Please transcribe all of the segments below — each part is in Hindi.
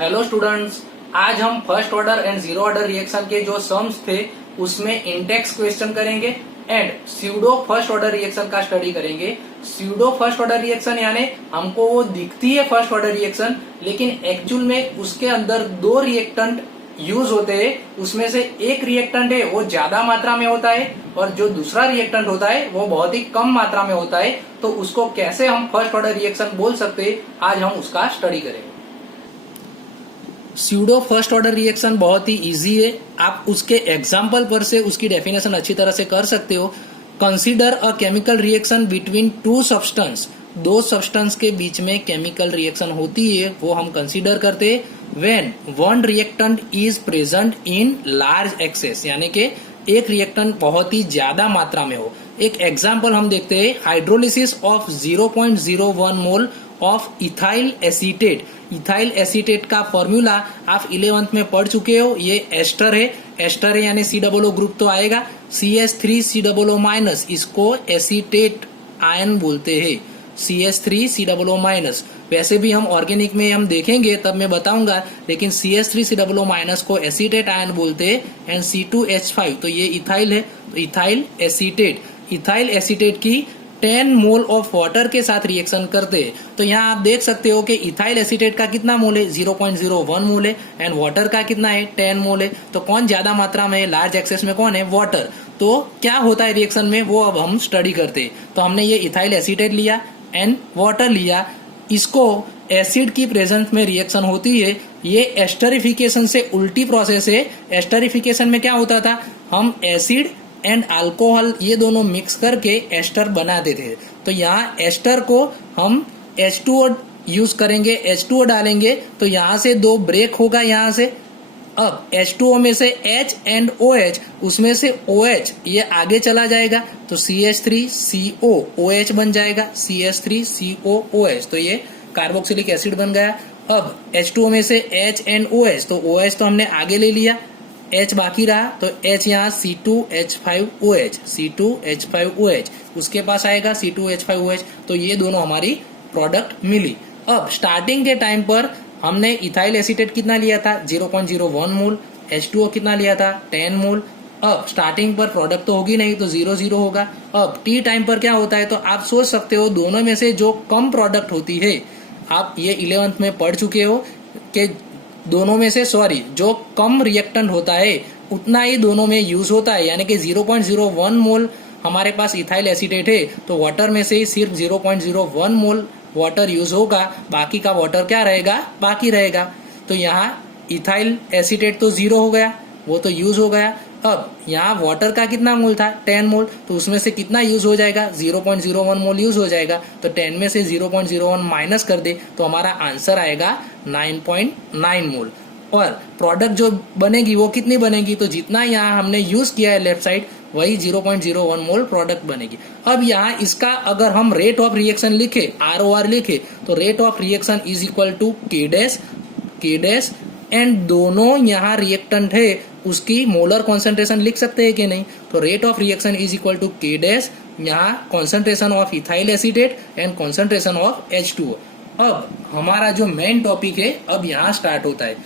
हेलो स्टूडेंट्स, आज हम first order and zero order reaction के जो सम्स थे उसमें इंडेक्स क्वेश्चन करेंगे and pseudo first order reaction का स्टडी करेंगे। स्यूडो फर्स्ट ऑर्डर रिएक्शन यानी हमको वो दिखती है फर्स्ट ऑर्डर रिएक्शन, लेकिन एक्चुअल में उसके अंदर दो रिएक्टेंट यूज होते हैं। उसमें से एक रिएक्टेंट है वो ज्यादा मात्रा में होता है और जो दूसरा रिएक्टेंट होता है वो बहुत ही कम मात्रा में होता है। तो उसको कैसे हम फर्स्ट ऑर्डर रिएक्शन बोल सकते हैं, आज हम उसका स्टडी करेंगे। स्यूडो फर्स्ट ऑर्डर रिएक्शन बहुत ही इजी है, आप उसके एग्जाम्पल पर से उसकी डेफिनेशन अच्छी तरह से कर सकते हो। Consider a chemical reaction between two substance, दो सब्सटेंस के बीच में केमिकल रिएक्शन होती है वो हम कंसीडर करते हैं when one reactant is present in large access, यानी कि एक रिएक्टेंट बहुत ही ज्यादा मात्रा में हो। एक एग्जाम्पल हम देखते हैं, hydrolysis of 0.01 mole of ethyl acetate. Ethyl acetate का फॉर्मूला आप 11th में पढ़ चुके हो, ये एस्टर है। एस्टर है यानी COO ग्रुप तो आएगा, CH3COO माइनस, इसको एसीटेट आयन बोलते हैं, CH3COO माइनस। वैसे भी हम ऑर्गेनिक में हम देखेंगे तब मैं बताऊंगा, लेकिन CH3COO माइनस को एसीटेट आयन बोलते हैं एंड C2H5, तो ये इथाइल है, तो इथाइल एसीटेट। इथाइल एसीटेट की 10 मोल ऑफ वाटर के साथ रिएक्शन करते हैं। तो यहाँ आप देख सकते हो कि इथाइल एसीटेट का कितना मोल है, 0.01 मोल है एंड वाटर का कितना है, 10 मोल है। तो कौन ज्यादा मात्रा में है, लार्ज एक्सेस में कौन है, वाटर। तो क्या होता है रिएक्शन में वो अब हम स्टडी करते हैं। तो हमने ये इथाइल एसीटेट लिया एंड वाटर लिया, इसको एसिड की प्रेजेंस में रिएक्शन होती है। ये एस्टरिफिकेशन से उल्टी प्रोसेस है। एस्टरिफिकेशन में क्या होता था, हम एसिड एंड अल्कोहल ये दोनों मिक्स करके एस्टर बनाते थे। तो यहाँ एस्टर को हम H2O यूज करेंगे, H2O डालेंगे तो यहाँ से दो ब्रेक होगा यहाँ से। अब H2O में से H एंड OH, उसमें से OH ये आगे चला जाएगा तो CH3CO OH बन जाएगा, CH3CO OH, तो ये कार्बोक्सिलिक एसिड बन गया। अब H2O में से H एंड OH, तो OH तो हमने आगे ले लिया, H बाकी रहा तो H यहाँ C2H5OH, C2H5OH, उसके पास आएगा C2H5OH, तो ये दोनों हमारी प्रोडक्ट मिली। अब स्टार्टिंग के टाइम पर हमने इथाइल एसीटेट कितना लिया था, 0.01 मोल, H2O कितना लिया था, 10 मोल। अब स्टार्टिंग पर प्रोडक्ट तो होगी नहीं तो 0 होगा। अब T टाइम पर क्या होता है, तो आप सोच सकते हो दोनों में से जो कम प्रोडक्ट होती है, आप ये 11th में पढ़ चुके हो कि दोनों में से जो कम रिएक्टेंट होता है उतना ही दोनों में यूज होता है। यानी कि 0.01 मोल हमारे पास इथाइल एसीटेट है तो वाटर में से ही सिर्फ 0.01 मोल वाटर यूज होगा, बाकी का वाटर क्या रहेगा, बाकी रहेगा। तो यहाँ इथाइल एसीटेट तो 0 हो गया, वो तो यूज हो गया। अब यहाँ वाटर का कितना मोल था, 10 मोल, तो उसमें से कितना यूज हो जाएगा, 0.01 मोल यूज हो जाएगा। तो 10 में से 0.01 माइनस कर दे तो हमारा आंसर आएगा 9.9 मोल। और प्रोडक्ट जो बनेगी वो कितनी बनेगी, तो जितना यहाँ हमने यूज किया है लेफ्ट साइड वही 0.01 मोल प्रोडक्ट बनेगी। अब यहाँ इसका अगर हम रेट ऑफ रिएक्शन लिखे, ROR लिखे, तो rate of reaction is equal to K dash and दोनों यहाँ रिएक्टेंट है उसकी मोलर कॉन्सेंट्रेशन लिख सकते हैं कि नहीं, तो rate of reaction is equal to K dash, यहाँ concentration of ethyl acetate and concentration of H2O। अब हमारा जो मेन टॉपिक है अब यहाँ स्टार्ट होता है।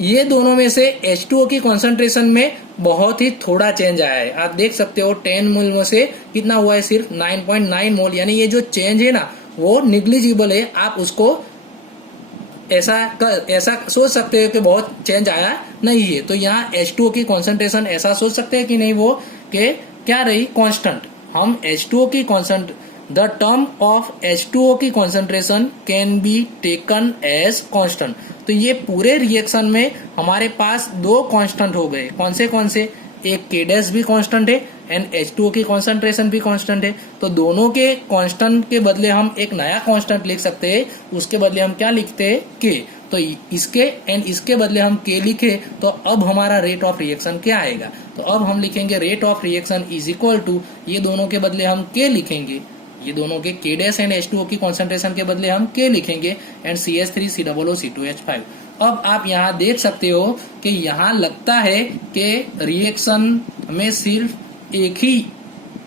ये दोनों में से H2O की कॉन्सेंट्रेशन में बहुत ही थोड़ा चेंज आया है, आप देख सकते हो 10 मोल में से कितना हुआ है, सिर्फ 9.9 मोल, यानी ये जो चेंज है ना वो निग्लिजिबल है। आप उसको ऐसा सोच सकते हो कि बहुत चेंज आया नहीं है। तो यहाँ H2O की कॉन्सेंट्रेशन ऐसा सोच सकते हैं कि नहीं, वो कि क्या रही, कांस्टेंट। हम H2O की द टर्म ऑफ H2O की concentration can be taken as constant. तो ये पूरे रिएक्शन में हमारे पास दो कांस्टेंट हो गए, कौन से, एक K डैश भी कांस्टेंट है एंड H2O की कॉन्सेंट्रेशन भी कांस्टेंट है। तो दोनों के कांस्टेंट के बदले हम एक नया कांस्टेंट लिख सकते हैं, उसके बदले हम क्या लिखते हैं, K। तो इसके बदले हम K लिखे तो अब हमारा रेट ऑफ रिएक्शन क्या आएगा, तो अब हम लिखेंगे rate of reaction is equal to, ये दोनों के बदले हम K लिखेंगे, ये दोनों के K डैश एंड H2O की कॉन्सेंट्रेशन के बदले हम K लिखेंगे एंड CH3COO C2H5। अब आप यहाँ देख सकते हो कि यहाँ लगता है कि रिएक्शन में सिर्फ एक ही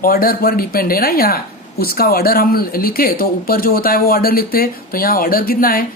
ऑर्डर पर डिपेंड है ना, यहाँ उसका ऑर्डर हम लिखे तो ऊपर जो होता है वो ऑर्डर लिखते हैं, तो यहाँ ऑर्डर कितना है,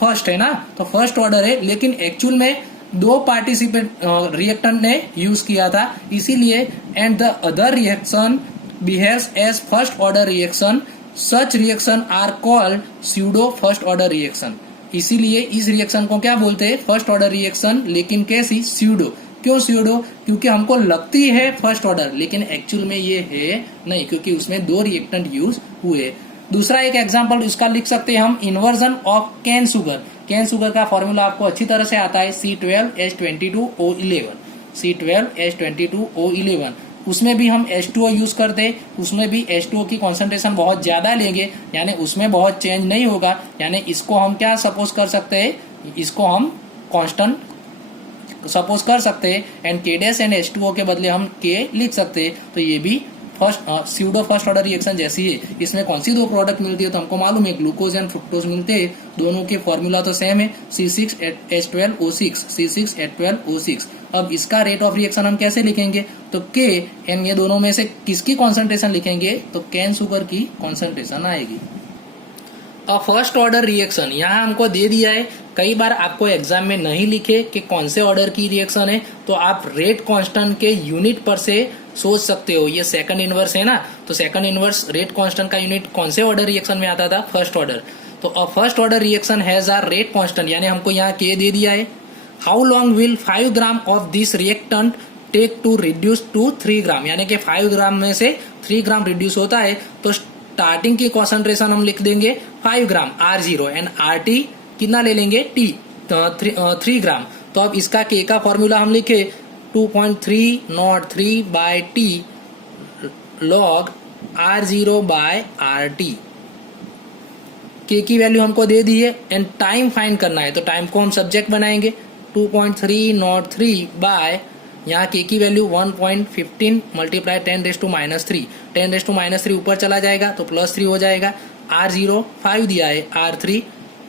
फर्स्ट है ना, तो फर्स्ट ऑर्डर है, लेकिन एक्चुअल में दो पार्टिसिपेंट रिएक्टेंट ने यूज किया था, इसीलिए and the other reaction behaves as first order reaction, such reaction are called pseudo first order reaction. इसीलिए इस रिएक्शन को क्या बोलते हैं, फर्स्ट ऑर्डर रिएक्शन, लेकिन कैसी, स्यूडो। क्यों स्यूडो, क्योंकि हमको लगती है फर्स्ट ऑर्डर, लेकिन एक्चुअल में ये है नहीं, क्योंकि उसमें दो रिएक्टेंट यूज हुए। दूसरा एक एग्जांपल उसका लिख सकते हैं हम, inversion of cane sugar. Cane sugar का फॉर्मूला आपको अच्छी तरह से आता है, C12H22O11, C12H22O11। उसमें भी हम H2O यूज करते हैं, उसमें भी H2O की कॉन्सेंट्रेशन बहुत ज्यादा लेंगे, यानी उसमें बहुत चेंज नहीं होगा, यानी इसको हम क्या सपोज कर सकते हैं, इसको हम कांस्टेंट सपोज कर सकते हैं, and K dash and H2O के बदले हम K लिख सकते हैं। तो ये भी स्यूडो फर्स्ट ऑर्डर रिएक्शन जैसी है। इसमें कौन सी दो प्रोडक्ट मिलती है, तो हमको मालूम है ग्लूकोज एंड फ्रुक्टोज मिलते हैं, दोनों के फॉर्मूला तो सेम है, C6H12O6, C6H12O6। अब इसका रेट ऑफ रिएक्शन हम कैसे लिखेंगे, तो K एंड ये दोनों में से किसकी कॉन्सेंट्रेशन लिखेंगे, तो कैन शुगर की कॉन्सेंट्रेशन आएगी। फर्स्ट ऑर्डर रिएक्शन यहाँ हमको दे दिया है, कई बार आपको एग्जाम में नहीं लिखे कि कौन से ऑर्डर की रिएक्शन है, तो आप रेट कांस्टेंट के यूनिट पर से सोच सकते हो। ये सेकंड इनवर्स है ना, तो सेकंड इनवर्स रेट कांस्टेंट का यूनिट कौन से ऑर्डर रिएक्शन में आता था, फर्स्ट ऑर्डर। तो a first order reaction has are rate constant, यानी हमको यहाँ K दे दिया है। How long will 5 gram of this reactant take to reduce to 3 gram, यानी कि 5 ग्राम में से 3 ग्राम रिड्यूस होता है, तो स्टार्टिंग की कॉन्सेंट्रेशन हम लिख देंगे 5 ग्राम R0 एंड RT कितना ले लेंगे, T 3 ग्राम। तो अब इसका K का फॉर्मूला हम लिखे 2.303 by T log R0 by RT। K की वैल्यू हमको दे दी है एंड टाइम फाइंड करना है, तो टाइम को हम सब्जेक्ट बनाएंगे, 2.303 बाय, यहाँ K की वैल्यू 1.15 मल्टीप्लाई 10⁻³ 10⁻³ ऊपर चला जाएगा तो +3 हो जाएगा। R0 5 दिया है, R3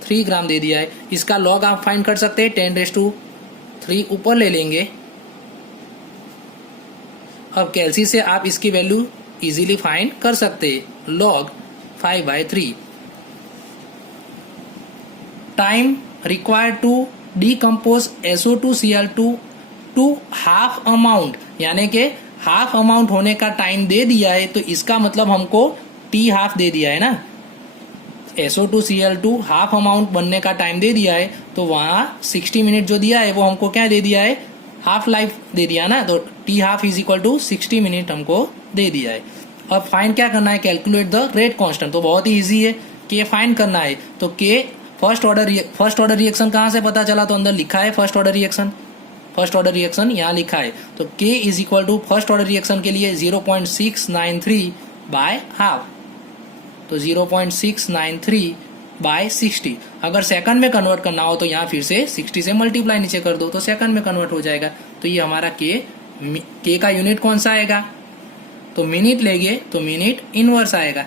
3 ग्राम दे दिया है, इसका लॉग आप फाइंड कर सकते हैं, 10⁻³ ऊपर ले लेंगे। अब कैलसी से आप इसकी वैल्यू इजीली फाइंड कर सकते हैं, log 5/3। Time required to decompose SO2Cl2 to half amount, यानी कि हाफ अमाउंट होने का टाइम दे दिया है, तो इसका मतलब हमको T हाफ दे दिया है ना, SO2Cl2 हाफ अमाउंट बनने का टाइम दे दिया है, तो वहां 60 मिनट जो दिया है वो हमको क्या दे दिया है, हाफ लाइफ दे दिया ना, तो T half is equal to 60 minute हमको दे दिया है। अब फाइंड क्या करना है, कैलकुलेट द रेट कांस्टेंट, तो बहुत ही इजी है, K फाइंड करना है। तो K फर्स्ट ऑर्डर रिएक्शन कहाँ से पता चला, तो अंदर लिखा है फर्स्ट ऑर्डर रिएक्शन यहाँ लिखा है, तो K is equal to first order reaction के लिए 0.693 बाय हाफ, तो 0.693 बाय 60। अगर सेकंड में कन्वर्ट करना हो तो यहाँ फिर से 60 से मल्टीप्लाई नीचे कर दो तो सेकंड में कन्वर्ट हो जाएगा। तो ये हमारा K का यूनिट कौन सा आएगा, तो मिनट लेंगे तो मिनट इनवर्स आएगा।